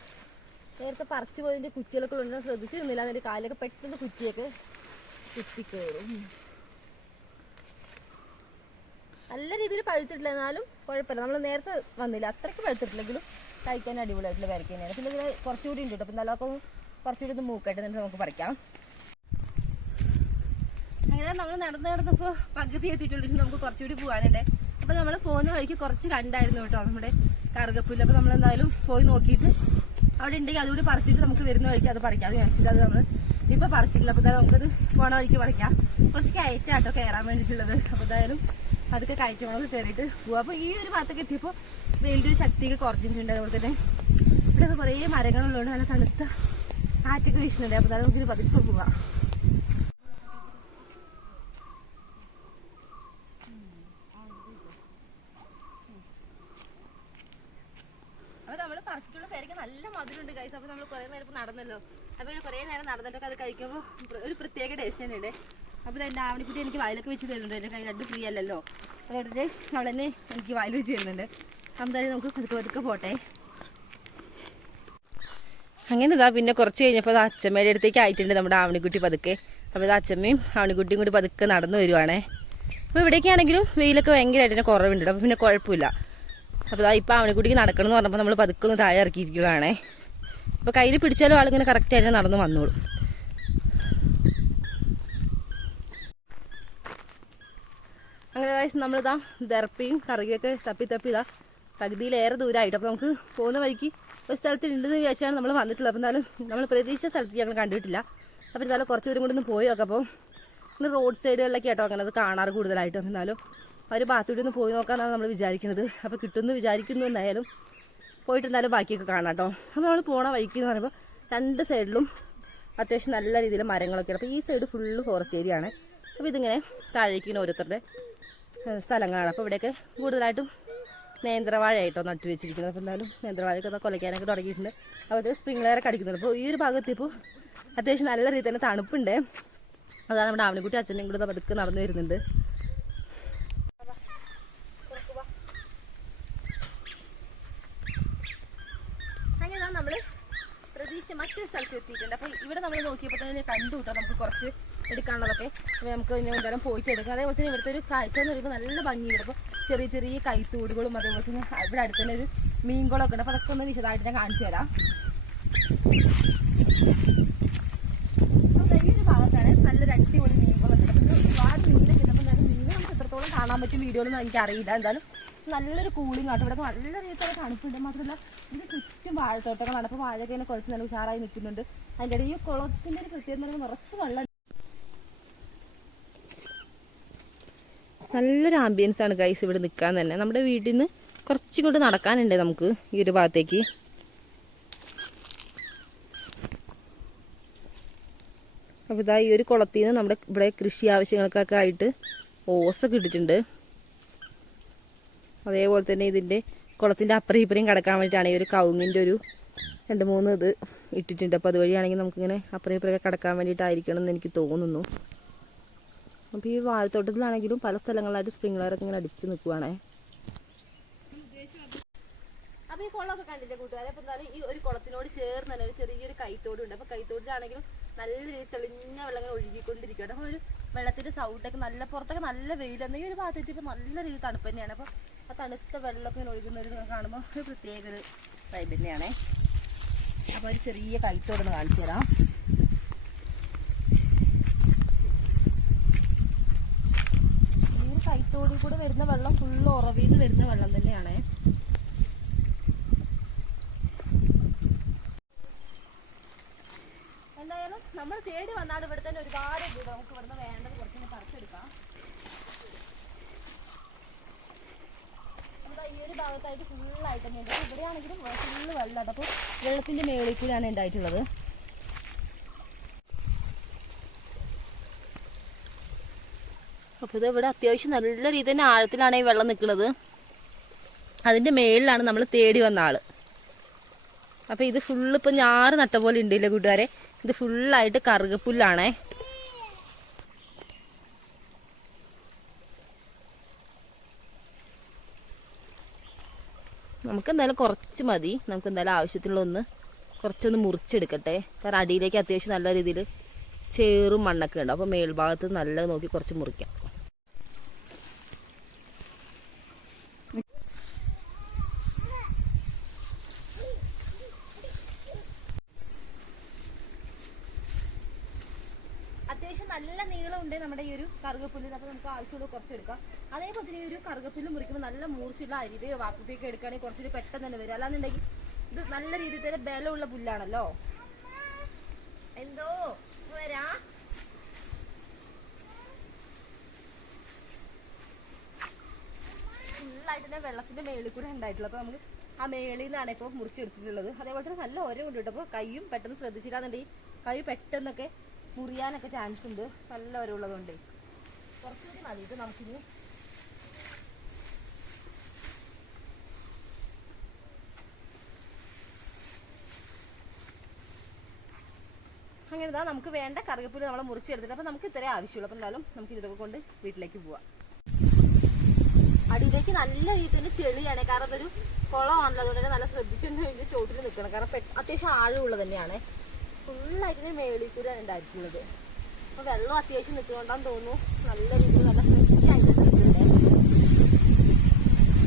നേരത്തെ പറിച്ചു പോയതിൻ്റെ കുറ്റികളൊക്കെ ഉണ്ടെന്ന് ശ്രദ്ധിച്ച് നിന്നില്ല. അതിൻ്റെ കാലൊക്കെ പെട്ടെന്ന് കുറ്റിയൊക്കെ കുത്തിക്കയറും. നല്ല രീതിയിൽ പഴുത്തിട്ടില്ല, എന്നാലും കുഴപ്പമില്ല. നമ്മൾ നേരത്തെ വന്നില്ല, അത്രയ്ക്ക് പഴുത്തിട്ടില്ലെങ്കിലും കഴിക്കാൻ അടിപൊളിയായിട്ടുള്ള പേരക്ക തന്നെയാണ്. പിന്നെ ഇതിൽ കുറച്ചുകൂടി ഉണ്ട് കേട്ടോ. അപ്പം നല്ല കുറച്ചുകൂടി ഒന്ന് മൂക്കായിട്ട് എന്നിട്ട് നമുക്ക് പറിക്കാം. അങ്ങനെ നമ്മൾ നടന്നപ്പോൾ പകുതി എത്തിയിട്ടുണ്ടെങ്കിൽ നമുക്ക് കുറച്ചുകൂടി പോകാനുണ്ട്. അപ്പോൾ നമ്മൾ പോകുന്ന വഴിക്ക് കുറച്ച് കണ്ടായിരുന്നു കേട്ടോ നമ്മുടെ കറുകപ്പുല്ല്. അപ്പോൾ നമ്മളെന്തായാലും പോയി നോക്കിയിട്ട് അവിടെ ഉണ്ടെങ്കിൽ അതുകൂടി പറിച്ചിട്ട് നമുക്ക് വരുന്ന വഴിക്ക് അത് പറിക്കാം. അത് വിചാരിച്ചിട്ട് അത് നമ്മൾ ഇപ്പോൾ പറിച്ചിട്ടില്ല. അപ്പോൾ എന്തായാലും നമുക്കത് പോണ വഴിക്ക് പറിക്കാം. കുറച്ച് കയറ്റാട്ടോ കയറാൻ വേണ്ടിയിട്ടുള്ളത്. അപ്പോൾ എന്തായാലും അതൊക്കെ കയറ്റുമ്പോൾ കയറിയിട്ട് പോവാം. അപ്പോൾ ഈ ഒരു ഭാഗത്തൊക്കെ എത്തിയപ്പോൾ വെയിലിൻ്റെ ഒരു ശക്തിയൊക്കെ കുറഞ്ഞിട്ടുണ്ട്. അതുപോലെ തന്നെ ഇവിടെ കുറേ മരങ്ങളുള്ളതുകൊണ്ട് നല്ല തണുത്ത കാറ്റൊക്കെ വീശുന്നുണ്ട്. അപ്പോൾ എന്തായാലും നമുക്കിത് പതുക്കെ പോവാം. അപ്പോൾ നമ്മൾ പറിച്ചിട്ടുള്ള പേരൊക്കെ നല്ല മധുരമുണ്ട് ഗൈസ്. അപ്പോൾ നമ്മൾ കുറേ നേരം ഇപ്പോൾ നടന്നല്ലോ. അപ്പോൾ കുറേ നേരം നടന്നിട്ടൊക്കെ അത് കഴിക്കുമ്പോൾ ഒരു പ്രത്യേക ടേസ്റ്റ് തന്നെയുണ്ട്. അപ്പോൾ എൻ്റെ ആവണിക്കുട്ടി എനിക്ക് വായിലൊക്കെ വെച്ച് തരുന്നുണ്ട്. എൻ്റെ കൈ 2 ഫ്രീ അല്ലല്ലോ. അതുകൊണ്ട് അവൾ തന്നെ എനിക്ക് വായിൽ വെച്ച് തരുന്നുണ്ട്. എന്തായാലും നമുക്ക് പതുക്കെ പോട്ടെ. അങ്ങനെ ഇതാ പിന്നെ കുറച്ച് കഴിഞ്ഞപ്പോൾ അത് അച്ഛമ്മയുടെ അടുത്തേക്ക് ആയിട്ടുണ്ട് നമ്മുടെ ആവണിക്കുട്ടി പതുക്കെ. അപ്പോൾ ഇത് അച്ഛമ്മയും ആവണിക്കുട്ടിയും കൂടി പതുക്കെ നടന്നു വരുവാണേ. അപ്പോൾ ഇവിടേക്കാണെങ്കിലും വെയിലൊക്കെ ഭയങ്കരമായിട്ട് തന്നെ കുറവുണ്ട്. അപ്പോൾ പിന്നെ കുഴപ്പമില്ല. അപ്പോൾ ഇതാ ഇപ്പോൾ ആവണിക്കുട്ടിക്ക് നടക്കണം എന്ന് പറഞ്ഞപ്പോൾ നമ്മൾ പതുക്കെ ഒന്ന് താഴെ ഇറക്കിയിരിക്കുകയാണേ. അപ്പോൾ കയ്യിൽ പിടിച്ചാലും ആളിങ്ങനെ കറക്റ്റായിട്ട് നടന്ന് വന്നോളും. അങ്ങനെ നമ്മളിതാ ദർപ്പയും കറിയൊക്കെ തപ്പി ഇതാ പകുതിയിലേറെ ദൂരമായിട്ട്. അപ്പോൾ നമുക്ക് പോകുന്ന വഴിക്ക് ഒരു സ്ഥലത്ത് ഉണ്ടെന്ന് വിചാരിച്ചാണ് നമ്മൾ വന്നിട്ടുള്ളത്. അപ്പോൾ എന്തായാലും നമ്മൾ പ്രതീക്ഷിച്ച സ്ഥലത്ത് ഞങ്ങൾ കണ്ടിട്ടില്ല. അപ്പോൾ എന്തായാലും കുറച്ച് ദൂരം കൂടി ഒന്ന് പോയി നോക്കാം. അപ്പോൾ ഇന്ന് റോഡ് സൈഡുകളിലൊക്കെ ആട്ടോ അങ്ങനെ അത് കാണാറ് കൂടുതലായിട്ട്. എന്നാലും ഒരു ഭാഗത്തൂടെ ഒന്ന് പോയി നോക്കാമെന്നാണ് നമ്മൾ വിചാരിക്കുന്നത്. അപ്പോൾ കിട്ടുമെന്ന് വിചാരിക്കുന്നു. എന്തായാലും പോയിട്ട് എന്തായാലും ബാക്കിയൊക്കെ കാണാം കേട്ടോ. അപ്പോൾ നമ്മൾ പോണ വഴിക്ക് എന്ന് പറയുമ്പോൾ 2 സൈഡിലും അത്യാവശ്യം നല്ല രീതിയിൽ മരങ്ങളൊക്കെയാണ്. അപ്പോൾ ഈ സൈഡ് ഫുള്ള് ഫോറസ്റ്റ് ഏരിയ ആണ്. അപ്പോൾ ഇതിങ്ങനെ താഴേക്കിങ്ങനെ ഓരോരുത്തരുടെ സ്ഥലങ്ങളാണ്. അപ്പോൾ ഇവിടെയൊക്കെ കൂടുതലായിട്ടും നേന്ത്രവാഴയായിട്ടോ നട്ടു വെച്ചിരിക്കുന്നത്. അപ്പോൾ എന്തായാലും നേന്ത്രവാഴയൊക്കെ കൊലയ്ക്കാനൊക്കെ തുടങ്ങിയിട്ടുണ്ട്. അപ്പോൾ അത് സ്പ്രിംഗ്ലറൊക്കെ അടിക്കുന്നുണ്ട്. അപ്പോൾ ഈ ഒരു ഭാഗത്തിപ്പോൾ അത്യാവശ്യം നല്ല രീതിയിൽ തന്നെ തണുപ്പുണ്ട്. അതാണ് നമ്മുടെ ആവണിക്കുട്ടി അച്ഛനെയും കൂടെ പതുക്കെ നടന്നു വരുന്നുണ്ട്. അങ്ങനെ നമ്മൾ പ്രതീക്ഷ മറ്റൊരു സ്ഥലത്ത് എത്തിയിട്ടുണ്ട്. അപ്പോൾ ഇവിടെ നമ്മൾ നോക്കിയപ്പോൾ തന്നെ കണ്ടു കിട്ടാം നമുക്ക് കുറച്ച് എടുക്കാനുള്ളതൊക്കെ. അപ്പോൾ നമുക്ക് ഇനി എന്തായാലും പോയിട്ട് എടുക്കാം. അതേപോലെ തന്നെ ഇവിടുത്തെ ഒരു കാഴ്ച എന്ന് പറയുമ്പോൾ നല്ല ഭംഗിയുണ്ട്. അപ്പോൾ ചെറിയ ചെറിയ കൈത്തോടുകളും അതേപോലെ തന്നെ ഇവിടെ അടുത്ത് തന്നെ ഒരു മീൻകുളമൊക്കെ ഉണ്ട്. അപ്പോൾ അതൊക്കെ ഒന്ന് വിശദമായിട്ട് ഞാൻ കാണിച്ചു തരാം. ഈ ഒരു ഭാഗത്താണ് നല്ലൊരു അടിപൊളി മീനുകളുണ്ട്. ഒരുപാട് മീനെ കിട്ടുമ്പോൾ മീൻ നമുക്ക് എത്രത്തോളം കാണാൻ പറ്റും വീഡിയോയിലൊന്നും എനിക്കറിയില്ല. എന്തായാലും നല്ലൊരു കൂളിംഗ് ആട്ടോ. ഇവിടെ നല്ല രീതിയിൽ തണുപ്പുണ്ട്. മാത്രമല്ല ഇത് ചുറ്റും വാഴത്തോട്ടങ്ങളാണ്. അപ്പോൾ വാഴയൊക്കെ ഇങ്ങനെ കുറച്ച് നല്ല ഉഷാറായി നിൽക്കുന്നുണ്ട്. അതിൻ്റെ ഇടയിൽ ഈ കുളത്തിൻ്റെ ഒരു പ്രത്യേകത എന്ന് പറയുമ്പോൾ നിറച്ച് വെള്ളം. നല്ലൊരു ആംബിയൻസ് ആണ് ഗൈസ് ഇവിടെ നിൽക്കാൻ തന്നെ. നമ്മുടെ വീട്ടിൽ നിന്ന് കുറച്ചും കൊണ്ട് നടക്കാനുണ്ട് നമുക്ക് ഈ ഒരു ഭാഗത്തേക്ക്. അപ്പോൾ ഇതാ ഈ ഒരു കുളത്തിൽ നിന്ന് നമ്മുടെ ഇവിടെ കൃഷി ആവശ്യങ്ങൾക്കൊക്കെ ആയിട്ട് ഓസൊക്കെ ഇട്ടിട്ടുണ്ട്. അതേപോലെ തന്നെ ഇതിൻ്റെ കുളത്തിൻ്റെ അപ്പുറം ഇപ്പുറയും കിടക്കാൻ വേണ്ടിയിട്ടാണ് ഈ ഒരു കവുങ്ങിൻ്റെ ഒരു 2-3 ഇത് ഇട്ടിട്ടുണ്ട്. അപ്പോൾ അതുവഴിയാണെങ്കിൽ നമുക്കിങ്ങനെ അപ്പുറം ഇപ്പുറമൊക്കെ കിടക്കാൻ വേണ്ടിയിട്ടായിരിക്കണം എന്ന് എനിക്ക് തോന്നുന്നു. അപ്പോൾ ഈ വാഴത്തോട്ടത്തിലാണെങ്കിലും പല സ്ഥലങ്ങളിലായിട്ട് സ്പ്രിംഗ്ലറൊക്കെ ഇങ്ങനെ അടിച്ചു നിൽക്കുവാണേ. അപ്പോൾ ഈ കുളമൊക്കെ കണ്ടില്ലേ കൂട്ടുകാരെ. അപ്പോൾ എന്തായാലും ഈ ഒരു കുളത്തിനോട് ചേർന്ന് തന്നെ ഒരു ചെറിയൊരു കൈത്തോടുണ്ട്. അപ്പോൾ കൈത്തോടിലാണെങ്കിലും നല്ല രീതിയിൽ തെളിഞ്ഞ വെള്ളം ഒഴുകിക്കൊണ്ടിരിക്കുകയാണ്. അപ്പോൾ ഒരു വെള്ളത്തിൻ്റെ സൗണ്ടൊക്കെ നല്ല, പുറത്തൊക്കെ നല്ല വെയിലെന്ന്. ഈ ഒരു ഭാഗത്തേക്ക് ഇപ്പോൾ നല്ല രീതിയിൽ തണുപ്പ് തന്നെയാണ്. അപ്പോൾ ആ തണുത്ത വെള്ളമൊക്കെ ഇങ്ങനെ ഒഴുകുന്നൊരു കാണുമ്പോൾ ഒരു പ്രത്യേക ഒരു വൈബ് തന്നെയാണേ. അപ്പോൾ ഒരു ചെറിയ കൈത്തോടൊന്ന് കാണിച്ചു തരാം. ഈ കൈത്തോടിൽ കൂടെ വരുന്ന വെള്ളം ഫുള്ള് ഉറവിൽ നിന്ന് വരുന്ന വെള്ളം തന്നെയാണ്. എന്തായാലും നമ്മൾ തേടി വന്നാണ് ഇവിടെ തന്നെ ഒരുപാട് നമുക്ക് ഇവിടുന്ന് വേണ്ടത് കുറച്ചിങ്ങനെ പറിച്ചെടുക്കാം. ഈ ഒരു ഭാഗത്തായിട്ട് ഫുള്ളായിട്ട് തന്നെ ഉണ്ട്. ഇവിടെയാണെങ്കിലും ഫുള്ള് വെള്ളമാണ്. അപ്പോൾ വെള്ളത്തിൻ്റെ മേളിൽ കൂടെയാണ് ഉണ്ടായിട്ടുള്ളത്. അപ്പോൾ ഇത് ഇവിടെ അത്യാവശ്യം നല്ല രീതിയിൽ തന്നെ ആഴത്തിലാണ് ഈ വെള്ളം നിൽക്കുന്നത്. അതിൻ്റെ മേളിലാണ് നമ്മൾ തേടി വന്ന ആള്. അപ്പോൾ ഇത് ഫുള്ള് ഇപ്പം ഞാറ് നട്ട പോലെ ഉണ്ടല്ലേ കൂട്ടുകാരെ. ഇത് ഫുള്ളായിട്ട് കറുകപ്പുല്ലാണേ. നമുക്ക് എന്തായാലും കുറച്ച് മതി. നമുക്ക് എന്തായാലും ആവശ്യത്തിനുള്ള കുറച്ചൊന്ന് മുറിച്ചെടുക്കട്ടെ. കാരണം അടിയിലേക്ക് അത്യാവശ്യം നല്ല രീതിയിൽ ചേറും മണ്ണൊക്കെ ഉണ്ട്. അപ്പോൾ മേൽഭാഗത്ത് നല്ല നോക്കി കുറച്ച് മുറിക്കാം. അത്യാവശ്യം നല്ല നീളമുണ്ട് നമ്മുടെ ഈ ഒരു കറുകപ്പുല്ലിന്. അപ്പോൾ നമുക്ക് ആവശ്യമുള്ള കുറച്ചെടുക്കാം. അതേപോലെ തന്നെ ഈ ഒരു കറുകപ്പുല്ല് മുറിക്കുമ്പോൾ നല്ല മൂർച്ചയുള്ള അരിവയോ വാക്കത്തേക്ക് എടുക്കുകയാണെങ്കിൽ കുറച്ചുകൂടി പെട്ടെന്ന് തന്നെ വരും. അല്ലാന്നുണ്ടെങ്കിൽ ഇത് നല്ല രീതിയിൽ തന്നെ ബലമുള്ള പുല്ലാണല്ലോ. എന്തോ വരാ ഫുള്ളായിട്ട് തന്നെ വെള്ളത്തിന്റെ മേളിൽ കൂടെ ഉണ്ടായിട്ടുള്ളത്. അപ്പോൾ നമുക്ക് ആ മേളിൽ നിന്നാണ് ഇപ്പോൾ മുറിച്ചെടുത്തിട്ടുള്ളത്. അതേപോലെ തന്നെ നല്ല ഓരോ കൊണ്ട് കിട്ടും. അപ്പോൾ കൈയും പെട്ടെന്ന് ശ്രദ്ധിച്ചിട്ടാന്നുണ്ടെങ്കിൽ കൈ പെട്ടെന്നൊക്കെ മുറിയാനൊക്കെ ചാൻസ് ഉണ്ട്. നല്ല ഓരോ ഉള്ളതുകൊണ്ട് കുറച്ചുകൂടി മതി. ഇത് നമുക്കിനി അങ്ങനെ ഇതാ നമുക്ക് വേണ്ട കറുകപ്പുല്ല് നമ്മൾ മുറിച്ചെടുത്തിട്ട്. അപ്പോൾ നമുക്ക് ഇത്രയും ആവശ്യമുള്ളൂ. അപ്പോൾ എന്തായാലും നമുക്ക് ഇതൊക്കെ കൊണ്ട് വീട്ടിലേക്ക് പോവാം. അടിയിലേക്ക് നല്ല രീതിയിൽ ചെളിയാണ്. കാരണം അതൊരു കുളമാണല്ലോ. അതുകൊണ്ട് തന്നെ നല്ല ശ്രദ്ധിച്ചിട്ട് ഇതിൻ്റെ ചോട്ടിൽ നിൽക്കണം. കാരണം അത്യാവശ്യം ആഴമുള്ളത് തന്നെയാണ്. ഫുള്ളായിട്ട് മേളിൽ കൂടെയാണ് ഉണ്ടായിട്ടുള്ളത്. അപ്പോൾ വെള്ളം അത്യാവശ്യം നിൽക്കുന്നുണ്ടാന്ന് തോന്നുന്നു. നല്ല രീതിയിൽ നല്ല ഫ്രഷ് ആയിട്ട് നിൽക്കുന്നുണ്ട്.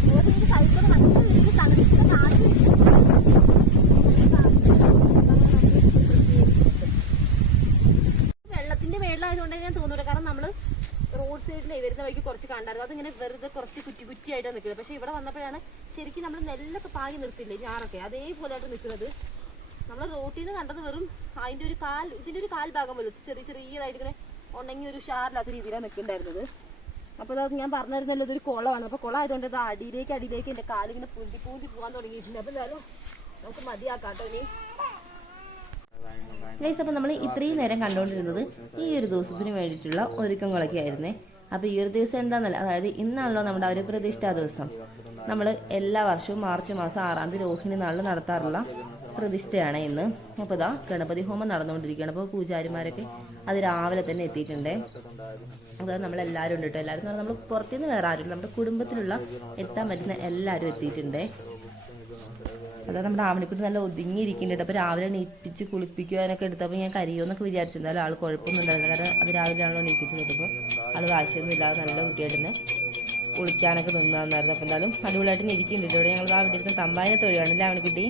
അതുപോലെ ഈ കൈക്കൂടെ നല്ല രീതിയിൽ തണുത്ത കാറ്റ് വെള്ളത്തിന്റെ മേളിലായതുകൊണ്ട് ഞാൻ തോന്നുന്നു. കാരണം നമ്മൾ റോഡ് സൈഡിൽ വരുന്ന വഴിക്ക് കുറച്ച് കണ്ടായിരുന്നു. അതിങ്ങനെ വെറുതെ കുറച്ച് കുറ്റി കുറ്റിയായിട്ടാണ് നിൽക്കുന്നത്. പക്ഷേ ഇവിടെ വന്നപ്പോഴാണ് ശരിക്കും നമ്മൾ നെല്ലൊക്കെ പാകി നിർത്തില്ലേ ഞാറൊക്കെ അതേപോലെയായിട്ട് നിൽക്കുന്നത്. നമ്മൾ റോട്ടിൽ നിന്ന് കണ്ടത് വെറും അതിൻ്റെ ഒരു ഇതിൻ്റെ ഒരു കാൽ ഭാഗം പോലും ചെറിയതായിട്ട് ഇങ്ങനെ ഉണങ്ങി ഒരു ഉഷാറില്ലാത്ത രീതിയിലാണ് നിൽക്കുന്നുണ്ടായിരുന്നത്. അപ്പോൾ അത് ഞാൻ പറഞ്ഞിരുന്നല്ലോ ഇതൊരു കുളമാണ്. അപ്പോൾ കുളം ആയതുകൊണ്ട് ഇത് അടിയിലേക്ക് എൻ്റെ കാലിങ്ങനെ പൂന്തി പോകാൻ തുടങ്ങിയിട്ടുണ്ട്. അപ്പോൾ എന്തായാലും നമുക്ക് മതിയാക്കാട്ടോ ഇനി. ഗൈസ്, അപ്പോൾ നമ്മൾ ഇത്രയും നേരം കണ്ടുകൊണ്ടിരുന്നത് ഈ ഒരു ദിവസത്തിന് വേണ്ടിയിട്ടുള്ള ഒരുക്കങ്ങളൊക്കെ ആയിരുന്നേ. അപ്പോൾ ഈ ഒരു ദിവസം എന്താണെന്നല്ല, അതായത് ഇന്നാണല്ലോ നമ്മുടെ ഒരു പ്രതിഷ്ഠാ ദിവസം. നമ്മൾ എല്ലാ വർഷവും മാർച്ച് മാസം 6-ാം തീയതി രോഹിണി നാളിൽ നടത്താറുള്ള പ്രതിഷ്ഠയാണ് ഇന്ന്. അപ്പോൾ ഇതാ ഗണപതി ഹോമം നടന്നുകൊണ്ടിരിക്കുകയാണ്. അപ്പോൾ പൂജാരിമാരൊക്കെ അത് രാവിലെ തന്നെ എത്തിയിട്ടുണ്ട്. അതായത് നമ്മളെല്ലാവരും ഉണ്ട് കേട്ടോ. എല്ലാവരും എന്ന് പറഞ്ഞാൽ നമ്മൾ പുറത്തുനിന്ന് വേറെ ആരുമില്ല, നമ്മുടെ കുടുംബത്തിലുള്ള എത്താൻ പറ്റുന്ന എല്ലാവരും എത്തിയിട്ടുണ്ട്. അതായത് നമ്മുടെ ആവണിക്കുട്ടി നല്ല ഒതുങ്ങിയിരിക്കുന്നുണ്ട്. അപ്പോൾ രാവിലെ നീപ്പിച്ച് കുളിപ്പിക്കുവാനൊക്കെ എടുത്തപ്പോൾ ഞാൻ കരിയോന്നൊക്കെ വിചാരിച്ചു. എന്തായാലും ആൾ കുഴപ്പമൊന്നും ഉണ്ടായിരുന്നില്ല. കാരണം അത് രാവിലെയാണല്ലോ നീപ്പിച്ച് കിട്ടുമ്പോൾ ആൾ വാശിയൊന്നും ഇല്ലാതെ നല്ല കുട്ടിയായിട്ട് തന്നെ കുളിക്കാനൊക്കെ നിന്നായിരുന്നു. അപ്പോൾ എന്തായാലും അടിപൊളിയായിട്ട് ഇരിക്കുന്നുണ്ട്. ഇവിടെ ഞങ്ങൾ ആ വീട്ടിൽ തമ്പാനെ തൊഴിലാണല്ലേ ആവണിക്കുട്ടി.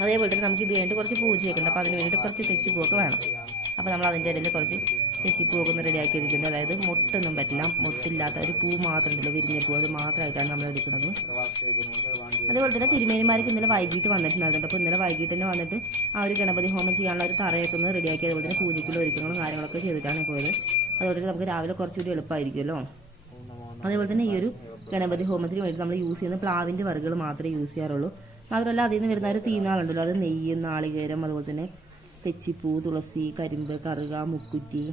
അതേപോലെ തന്നെ നമുക്ക് ഇത് കഴിഞ്ഞിട്ട് കുറച്ച് പൂജയൊക്കെ ഉണ്ട്. അപ്പോൾ അതിന് വേണ്ടിയിട്ട് കുറച്ച് തെച്ചിപ്പൂവൊക്കെ വേണം. അപ്പോൾ നമ്മൾ അതിൻ്റെ ഇടയിൽ കുറച്ച് തെച്ചിപ്പൂവൊക്കെ ഒന്ന് റെഡിയാക്കി എടുക്കുന്നത്. അതായത് മൊട്ടൊന്നും പറ്റില്ല, മൊട്ടില്ലാത്ത ഒരു പൂ മാത്രം ഉണ്ടല്ലോ, വിരിഞ്ഞ പൂ, അത് മാത്രമായിട്ടാണ് നമ്മൾ എടുക്കുന്നത്. അതുപോലെ തന്നെ തിരുമേനിമാർക്ക് ഇന്നലെ വൈകിട്ട് വന്നിട്ടുണ്ടായിരുന്നു. അപ്പോൾ ഇന്നലെ വൈകിട്ട് തന്നെ വന്നിട്ട് ആ ഒരു ഗണപതി ഹോമം ചെയ്യാനുള്ള ഒരു തറയൊക്കെ ഒന്ന് റെഡിയാക്കി, അതുപോലെ തന്നെ പൂജയ്ക്കുള്ള ഒരുക്കങ്ങളും കാര്യങ്ങളൊക്കെ ചെയ്തിട്ടാണ് പോയത്. അതുപോലെ തന്നെ നമുക്ക് രാവിലെ കുറച്ചുകൂടി എളുപ്പമായിരിക്കുമല്ലോ. അതേപോലെ തന്നെ ഈ ഒരു ഗണപതി ഹോമത്തിന് വേണ്ടി നമ്മൾ യൂസ് ചെയ്യുന്ന പ്ലാവിൻ്റെ വറുകൾ മാത്രമേ യൂസ് ചെയ്യാറുള്ളൂ. മാത്രമല്ല അതിൽ നിന്ന് വരുന്ന ഒരു തീനാളുണ്ടല്ലോ, അത് നെയ്യ്, നാളികേരം, അതുപോലെ തന്നെ തെച്ചിപ്പൂ, തുളസി, കരിമ്പ്, കറുക, മുക്കുറ്റി,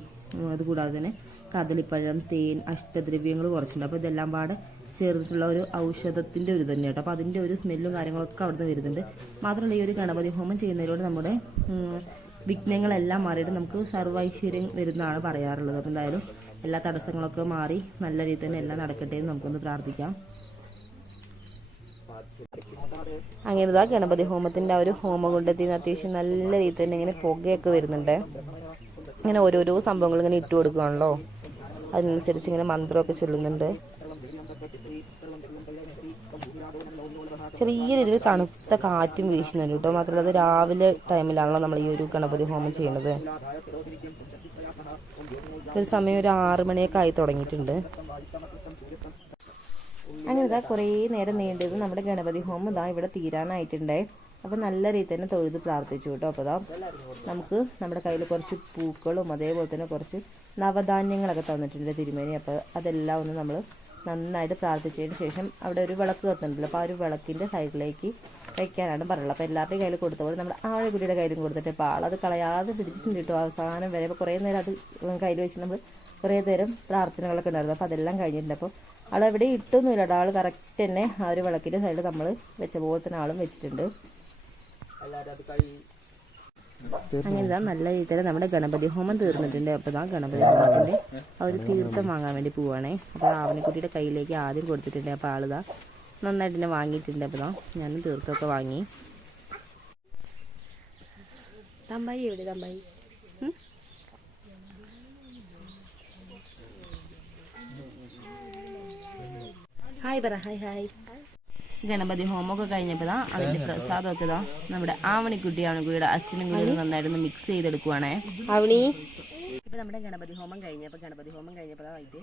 അതുകൂടാതെ തന്നെ കദളിപ്പഴം, തേൻ, അഷ്ടദ്രവ്യങ്ങൾ കുറച്ചുണ്ട്. അപ്പോൾ ഇതെല്ലാം പാടെ ചേർന്നിട്ടുള്ള ഒരു ഔഷധത്തിൻ്റെ ഒരു തന്നെ കേട്ടോ. അപ്പോൾ അതിൻ്റെ ഒരു സ്മെല്ലും കാര്യങ്ങളൊക്കെ അവിടെ നിന്ന് വരുന്നുണ്ട്. മാത്രമല്ല ഈ ഒരു ഗണപതി ഹോമം ചെയ്യുന്നതിലൂടെ നമ്മുടെ വിഘ്നങ്ങളെല്ലാം മാറിയിട്ട് നമുക്ക് സർവൈശ്വര്യം വരുന്നതാണ് പറയാറുള്ളത്. അപ്പോൾ എന്തായാലും എല്ലാ തടസ്സങ്ങളൊക്കെ മാറി നല്ല രീതിയിൽ തന്നെ എല്ലാം നടക്കട്ടെ എന്ന് നമുക്കൊന്ന് പ്രാർത്ഥിക്കാം. അങ്ങനെ ഗണപതി ഹോമത്തിൻ്റെ ആ ഒരു ഹോമകുണ്ടത്തിന് അത്യാവശ്യം നല്ല രീതിയിൽ തന്നെ ഇങ്ങനെ പുകയൊക്കെ വരുന്നുണ്ട്. ഇങ്ങനെ ഓരോരോ സംഭവങ്ങൾ ഇങ്ങനെ ഇട്ട് കൊടുക്കുകയാണല്ലോ, അതിനനുസരിച്ച് ഇങ്ങനെ മന്ത്രമൊക്കെ ചൊല്ലുന്നുണ്ട്. ചെറിയ രീതിയിൽ തണുത്ത കാറ്റും വീശുന്നുണ്ട് കേട്ടോ. മാത്രമല്ല അത് രാവിലെ ടൈമിലാണല്ലോ നമ്മൾ ഈ ഒരു ഗണപതി ഹോമം ചെയ്യുന്നത്. ഒരു സമയം ഒരു 6 മണിയൊക്കെ ആയി തുടങ്ങിയിട്ടുണ്ട്. അങ്ങനെ ഇതാ കുറേ നേരം നീണ്ടത് നമ്മുടെ ഗണപതി ഹോമം ഇതാ ഇവിടെ തീരാനായിട്ടുണ്ടേ. അപ്പോൾ നല്ല രീതിയിൽ തന്നെ തൊഴുത് പ്രാർത്ഥിച്ചു കേട്ടോ. അപ്പോൾ ഇതാ നമുക്ക് നമ്മുടെ കയ്യിൽ കുറച്ച് പൂക്കളും അതേപോലെ തന്നെ കുറച്ച് നവധാന്യങ്ങളൊക്കെ തന്നിട്ടുണ്ട് തിരുമേനി. അപ്പോൾ അതെല്ലാം ഒന്ന് നമ്മൾ നന്നായിട്ട് പ്രാർത്ഥിച്ചതിന് ശേഷം അവിടെ ഒരു വിളക്ക് കത്തുന്നുണ്ടല്ലോ, അപ്പോൾ ആ ഒരു വിളക്കിൻ്റെ സൈഡിലേക്ക് വയ്ക്കാനാണ് പറയുള്ളത്. അപ്പോൾ എല്ലാവരുടെയും കയ്യിൽ കൊടുത്ത പോലെ നമ്മുടെ ആഴക്കുട്ടിയുടെ കയ്യിലും കൊടുത്തിട്ട് ഇപ്പോൾ ആളത് കളയാതെ പിടിച്ചിട്ടുണ്ട് കേട്ടോ അവസാനം വരെ. അപ്പോൾ കുറേ നേരം അത് കയ്യിൽ വെച്ച് നമ്മൾ കുറേ നേരം പ്രാർത്ഥനകളൊക്കെ ഉണ്ടായിരുന്നു. അപ്പോൾ അതെല്ലാം കഴിഞ്ഞിട്ടുണ്ട്. അപ്പോൾ ആളെവിടെ ഇട്ടൊന്നുമില്ല കേട്ടോ, ആൾ കറക്റ്റ് തന്നെ ആ ഒരു വിളക്കിൻ്റെ സൈഡിൽ നമ്മൾ വെച്ച പോലെ തന്നെ ആളും വെച്ചിട്ടുണ്ട്. അങ്ങനെ ഇതാ നല്ല രീതിയിൽ നമ്മുടെ ഗണപതി ഹോമം തീർന്നിട്ടുണ്ട്. അപ്പോൾ ഇതാ ഗണപതി ഹോമത്തിൻ്റെ ആ ഒരു തീർത്ഥം വാങ്ങാൻ വേണ്ടി പോവുകയാണേ. അപ്പോൾ ആവണിക്കുട്ടിയുടെ കയ്യിലേക്ക് ആദ്യം കൊടുത്തിട്ടുണ്ട്. അപ്പോൾ ആളിതാ നന്നായിട്ട് തന്നെ വാങ്ങിയിട്ടുണ്ട്. അപ്പോൾ ഇതാ ഞാനും തീർത്ഥമൊക്കെ വാങ്ങി. തമ്പായി എവിടെ തമ്പായി? ഹായ് പറ, ഹായ് ഹായ്. ഗണപതി ഹോമമൊക്കെ കഴിഞ്ഞപ്പോൾ അതിൻ്റെ പ്രസാദമൊക്കെ ഇതാ നമ്മുടെ ആവണിക്കുട്ടിയുടെ അച്ഛനും കൂടി നന്നായിട്ടൊന്ന് മിക്സ് ചെയ്തെടുക്കുവാണേ. ആവണി ഇപ്പോൾ നമ്മുടെ ഗണപതി ഹോമം കഴിഞ്ഞപ്പോൾ ആയിട്ട്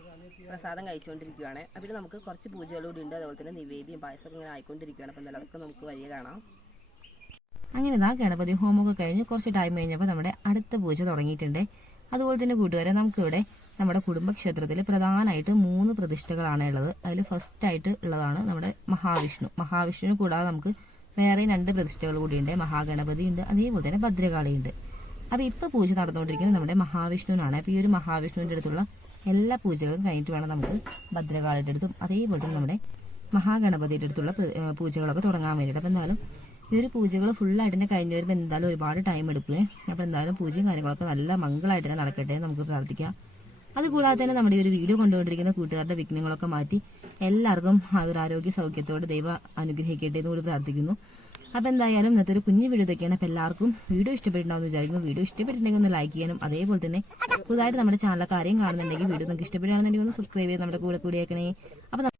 പ്രസാദം കഴിച്ചുകൊണ്ടിരിക്കുകയാണ്. അപ്പോൾ നമുക്ക് കുറച്ച് പൂജകളൂടെ ഉണ്ട്, അതുപോലെ തന്നെ നിവേദ്യം പായസമൊക്കെ ഇങ്ങനെ ആയിക്കൊണ്ടിരിക്കുകയാണ്. അപ്പോൾ എന്തായാലും അതൊക്കെ നമുക്ക് വഴിയെ കാണാം. അങ്ങനെ ഇതാ ഗണപതി ഹോമമൊക്കെ കഴിഞ്ഞ് കുറച്ച് ടൈം കഴിഞ്ഞപ്പോൾ നമ്മുടെ അടുത്ത പൂജ തുടങ്ങിയിട്ടുണ്ട്. അതുപോലെ തന്നെ കൂട്ടുകാരെ നമുക്കിവിടെ നമ്മുടെ കുടുംബക്ഷേത്രത്തിൽ പ്രധാനമായിട്ട് 3 പ്രതിഷ്ഠകളാണ് ഉള്ളത്. അതിൽ ഫസ്റ്റായിട്ട് ഉള്ളതാണ് നമ്മുടെ മഹാവിഷ്ണു കൂടാതെ നമുക്ക് വേറെ 2 പ്രതിഷ്ഠകൾ കൂടിയുണ്ട്. മഹാഗണപതി ഉണ്ട്, അതേപോലെ തന്നെ ഭദ്രകാളിയുണ്ട്. അപ്പോൾ ഇപ്പോൾ പൂജ നടന്നുകൊണ്ടിരിക്കുന്നത് നമ്മുടെ മഹാവിഷ്ണുവിനാണ്. അപ്പോൾ ഈ ഒരു മഹാവിഷ്ണുവിൻ്റെ അടുത്തുള്ള എല്ലാ പൂജകളും കഴിഞ്ഞിട്ട് വേണം നമുക്ക് ഭദ്രകാളിയുടെ അടുത്തും അതേപോലെ തന്നെ നമ്മുടെ മഹാഗണപതിയുടെ അടുത്തുള്ള പൂജകളൊക്കെ തുടങ്ങാൻ വേണ്ടിയിട്ട്. അപ്പോൾ എന്തായാലും ഈ ഒരു പൂജകൾ ഫുള്ളായിട്ട് തന്നെ കഴിഞ്ഞ് വരുമ്പോൾ എന്തായാലും ഒരുപാട് ടൈം എടുക്കും. അപ്പോൾ എന്തായാലും പൂജയും കാര്യങ്ങളൊക്കെ നല്ല മംഗളമായിട്ട് തന്നെ നടക്കട്ടെ നമുക്ക് പ്രാർത്ഥിക്കാം. അതുകൂടാതെ തന്നെ നമ്മുടെ ഈ ഒരു വീഡിയോ കണ്ടുകൊണ്ടിരിക്കുന്ന കൂട്ടുകാരുടെ വിഘ്നങ്ങളൊക്കെ മാറ്റി എല്ലാവർക്കും ഒരു ആരോഗ്യ സൗഖ്യത്തോടെ ദൈവം അനുഗ്രഹിക്കട്ടെ എന്ന് കൂടി പ്രാർത്ഥിക്കുന്നു. അപ്പോൾ എന്തായാലും ഇന്നത്തെ ഒരു കുഞ്ഞു വീഡിയോ ഇതൊക്കെയാണ്. അപ്പോൾ എല്ലാവർക്കും വീഡിയോ ഇഷ്ടപ്പെട്ടിട്ടുണ്ടാവുമെന്ന് വിചാരിക്കുന്നു. വീഡിയോ ഇഷ്ടപ്പെട്ടിട്ടുണ്ടെങ്കിൽ ഒന്ന് ലൈക്ക് ചെയ്യാനും അതേപോലെ തന്നെ പുതുതായിട്ട് നമ്മുടെ ചാനലൊക്കെ ആരെയും കാണുന്നുണ്ടെങ്കിൽ വീഡിയോ നിങ്ങൾക്ക് ഇഷ്ടപ്പെടുകയാണെന്നുണ്ടെങ്കിൽ ഒന്ന് സബ്സ്ക്രൈബ് ചെയ്ത് നമ്മുടെ കൂടെ കൂടിയേക്കണേ. അപ്പോൾ